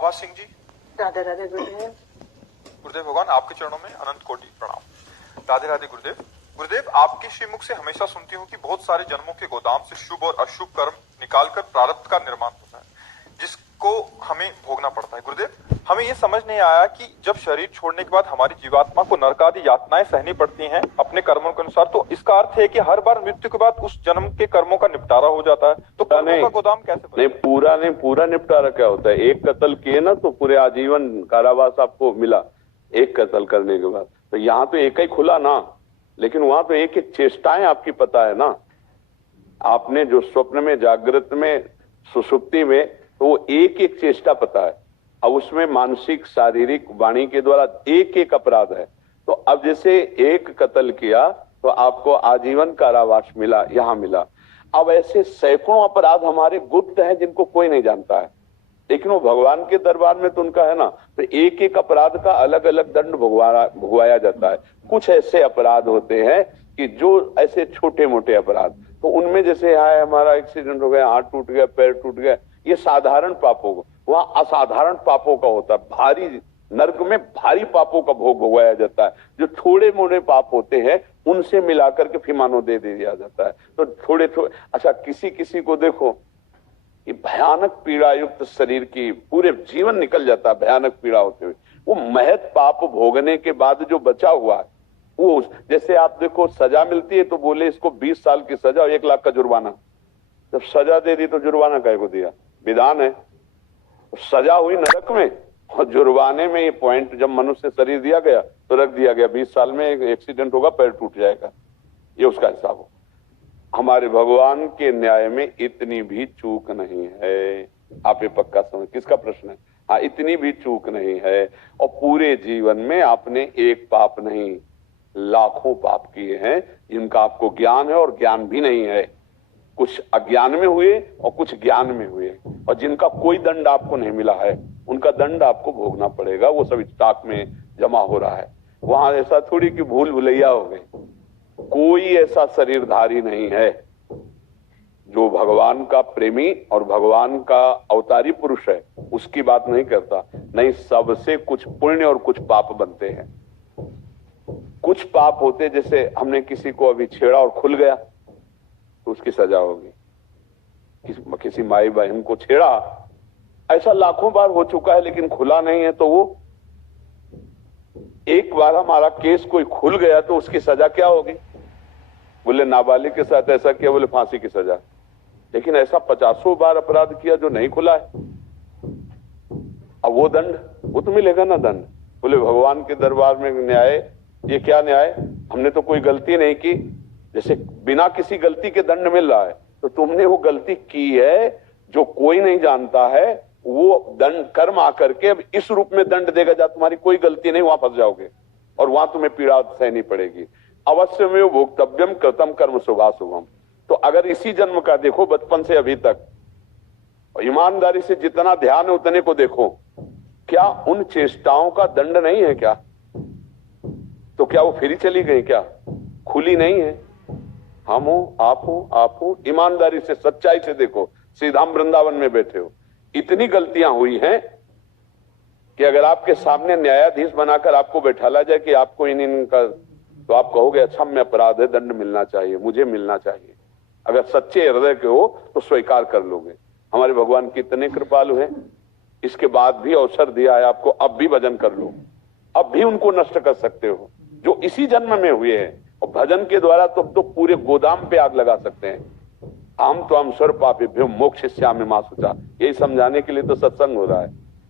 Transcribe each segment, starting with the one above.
आभा सिंह जी। राधे राधे गुरुदेव। गुरुदेव भगवान आपके चरणों में अनंत कोटि प्रणाम। राधे राधे गुरुदेव। गुरुदेव, आपके श्रीमुख से हमेशा सुनती हूँ कि बहुत सारे जन्मों के गोदाम से शुभ और अशुभ कर्म निकालकर प्रारब्ध का निर्माण होता है, जिसको हमें भोगना पड़ता है। गुरुदेव, हमें ये समझ नहीं आया कि जब शरीर छोड़ने के बाद हमारी जीवात्मा को नरकादि यातनाएं सहनी पड़ती हैं अपने कर्मों के अनुसार, तो इसका अर्थ है कि हर बार मृत्यु के बाद उस जन्म के कर्मों का निपटारा हो जाता है, तो कर्मों का गोदाम कैसे नहीं, पूरा निपटारा क्या होता है? एक कत्ल किए ना तो पूरे आजीवन कारावास आपको मिला एक कत्ल करने के बाद। तो यहाँ तो एक ही खुला ना, लेकिन वहां तो एक एक चेष्टाएं आपकी पता है ना। आपने जो स्वप्न में, जागृत में, सुषुप्ति में, तो वो एक एक चेष्टा पता है। अब उसमें मानसिक, शारीरिक, वाणी के द्वारा एक एक अपराध है। तो अब जैसे एक कत्ल किया तो आपको आजीवन कारावास मिला, यहां मिला। अब ऐसे सैकड़ों अपराध हमारे गुप्त हैं जिनको कोई नहीं जानता है, लेकिन वो भगवान के दरबार में तो उनका है ना। तो एक एक अपराध का अलग अलग दंड भुगवाया जाता है। कुछ ऐसे अपराध होते हैं कि जो ऐसे छोटे मोटे अपराध, तो उनमें जैसे है हमारा एक्सीडेंट हो गया, हाथ टूट गया, पैर टूट गया, ये साधारण पापों को, वहां असाधारण पापों का होता है। भारी नर्क में भारी पापों का भोग भोगाया जाता है। जो थोड़े मोटे पाप होते हैं उनसे मिलाकर के फिमानो दे दिया जाता है। तो थोड़े थोड़े, अच्छा किसी किसी को देखो कि भयानक पीड़ा युक्त शरीर की पूरे जीवन निकल जाता है भयानक पीड़ा होते हुए। वो महत पाप भोगने के बाद जो बचा हुआ है वो, जैसे आप देखो सजा मिलती है तो बोले इसको 20 साल की सजा और 1 लाख का जुर्माना। जब सजा दे दी तो जुर्माना काहे को दिया? विधान है। सजा हुई नरक में और जुर्माने में ये पॉइंट, जब मनुष्य शरीर दिया गया तो रख दिया गया 20 साल में एक्सीडेंट होगा, पैर टूट जाएगा, ये उसका हिसाब हो। हमारे भगवान के न्याय में इतनी भी चूक नहीं है। आप ये पक्का समझ, किसका प्रश्न है? हाँ, इतनी भी चूक नहीं है। और पूरे जीवन में आपने एक पाप नहीं, लाखों पाप किए हैं जिनका आपको ज्ञान है और ज्ञान भी नहीं है। कुछ अज्ञान में हुए और कुछ ज्ञान में हुए, और जिनका कोई दंड आपको नहीं मिला है उनका दंड आपको भोगना पड़ेगा। वो सब स्टॉक में जमा हो रहा है। वहां ऐसा थोड़ी कि भूल भुलैया हो गई। कोई ऐसा शरीरधारी नहीं है जो भगवान का प्रेमी और भगवान का अवतारी पुरुष है, उसकी बात नहीं करता। नहीं, सबसे कुछ पुण्य और कुछ पाप बनते हैं। कुछ पाप होते, जैसे हमने किसी को अभी छेड़ा और खुल गया तो उसकी सजा होगी। किसी माई बहन को छेड़ा, ऐसा लाखों बार हो चुका है लेकिन खुला नहीं है, तो वो एक बार हमारा केस कोई खुल गया तो उसकी सजा क्या होगी? बोले नाबालिग के साथ ऐसा किया, बोले फांसी की सजा। लेकिन ऐसा 50 बार अपराध किया जो नहीं खुला है, अब वो दंड, वो तो मिलेगा ना दंड। बोले भगवान के दरबार में न्याय, ये क्या न्याय? हमने तो कोई गलती नहीं की, जैसे बिना किसी गलती के दंड मिल रहा है। तो तुमने वो गलती की है जो कोई नहीं जानता है, वो दंड कर्म आकर के अब इस रूप में दंड देगा जा, तुम्हारी कोई गलती नहीं, वहां फंस जाओगे और वहां तुम्हें पीड़ा सहनी पड़ेगी। अवश्य में भोक्तव्यम कृतम कर्म शुभाशुभम। तो अगर इसी जन्म का देखो, बचपन से अभी तक, और ईमानदारी से जितना ध्यान है उतने को देखो, क्या उन चेष्टाओं का दंड नहीं है क्या? तो क्या वो फिर चली गई क्या? खुली नहीं है। हम हो, आप हो, ईमानदारी से, सच्चाई से देखो। सीधा वृंदावन में बैठे हो, इतनी गलतियां हुई हैं कि अगर आपके सामने न्यायाधीश बनाकर आपको बैठाला जाए कि आपको इनका, तो आप कहोगे अच्छा मैं अपराध है, दंड मिलना चाहिए, मुझे मिलना चाहिए। अगर सच्चे हृदय के हो तो स्वीकार कर लोगे। हमारे भगवान कितने कृपालु हैं, इसके बाद भी अवसर दिया है आपको, अब भी भजन कर लो, अब भी उनको नष्ट कर सकते हो जो इसी जन्म में हुए हैं। और भजन के द्वारा तो पूरे गोदाम पे आग लगा सकते हैं। हम तो हम स्वर पापेभ्यो मोक्षयिष्यामि मा शुचा, यही समझाने के लिए तो सत्संग हो रहा है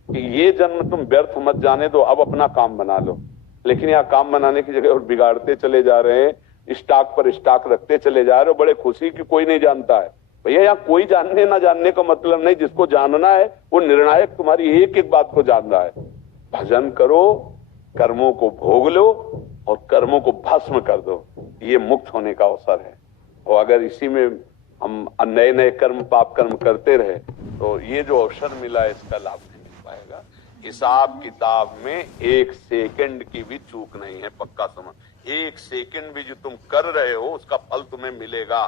कि ये जन्म तुम व्यर्थ मत जाने दो, अब अपना काम बना लो। लेकिन यहाँ काम बनाने की जगह और बिगाड़ते चले जा रहे हैं, स्टॉक पर स्टॉक रखते चले जा रहे हो। बड़े खुशी की कोई नहीं जानता है भैया, यहाँ कोई जानने ना जानने का मतलब नहीं। जिसको जानना है वो निर्णायक तुम्हारी एक एक बात को जान रहा है। भजन करो, कर्मों को भोग लो और कर्मों को भस्म कर दो, ये मुक्त होने का अवसर है। और अगर इसी में हम नए नए कर्म, पाप कर्म करते रहे तो ये जो अवसर मिला है इसका लाभ नहीं मिल पाएगा। हिसाब किताब में 1 सेकंड की भी चूक नहीं है, पक्का समझ। 1 सेकंड भी जो तुम कर रहे हो उसका फल तुम्हें मिलेगा।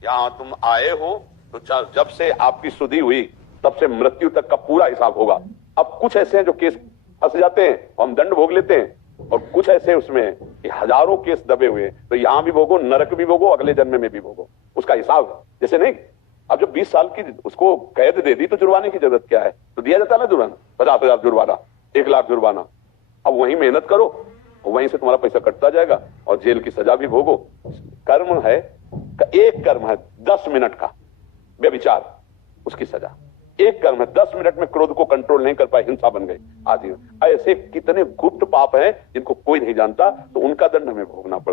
यहाँ तुम आए हो तो जब से आपकी सुधि हुई तब से मृत्यु तक का पूरा हिसाब होगा। अब कुछ ऐसे हैं जो केस फंस जाते हैं, हम दंड भोग लेते हैं, और कुछ ऐसे उसमें हैं कि हजारों केस दबे हुए हैं, तो यहां भी भोगो, नरक भी भोगो, अगले जन्म में भी भोगो, उसका हिसाब है। जैसे नहीं, अब जब 20 साल की उसको कैद दे दी तो जुर्माने की जरूरत क्या है, तो दिया जाता है ना जुर्माना, 50,000 जुर्माना, 1 लाख जुर्माना। अब वहीं मेहनत करो, वहीं से तुम्हारा पैसा कटता जाएगा और जेल की सजा भी भोगो। कर्म है, एक कर्म है 10 मिनट का व्यभिचार, उसकी सजा एक कर्म है। 10 मिनट में क्रोध को कंट्रोल नहीं कर पाए, हिंसा बन गई आदि। ऐसे कितने गुप्त पाप हैं जिनको कोई नहीं जानता, तो उनका दंड हमें भोगना पड़ता।